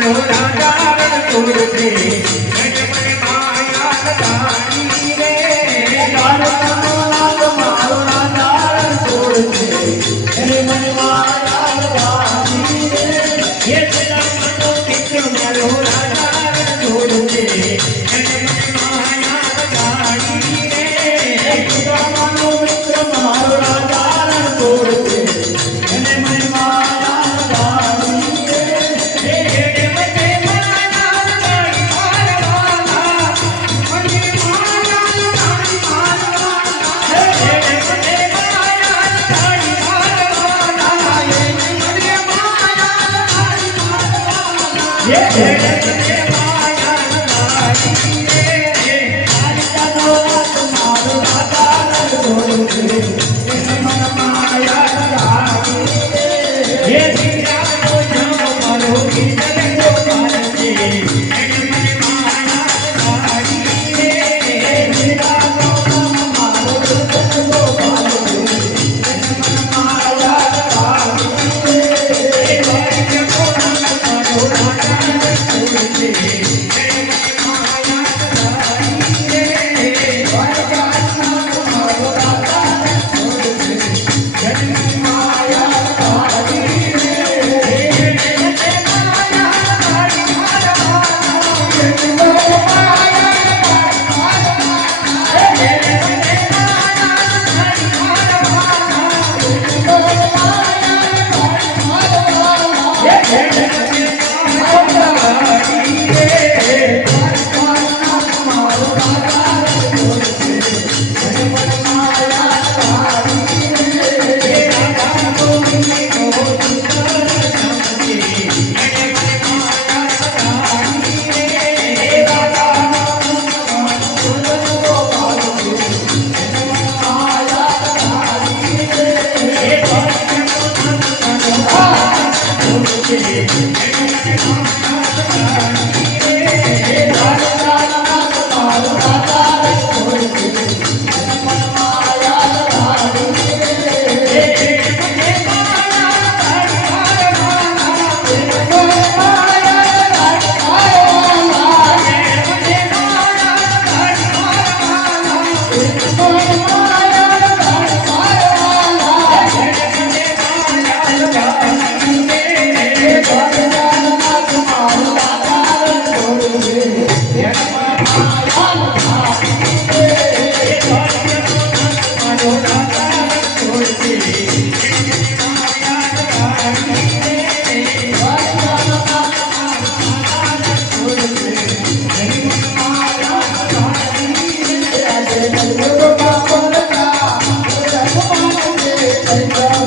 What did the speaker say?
मारो राजा रण छोड़ दे मैंने मन माया लगाई रे द्वारका नाथ मारो राजा रण छोड़ दे मैंने मन माया लगाई रे ये तेरा मनो मित्र मारो राजा रण छोड़ दे मैंने मन माया लगाई रे तेरा मनो मित्र मारो राजा रण छोड़ दे मैंने मन माया लगाई रे Thank you.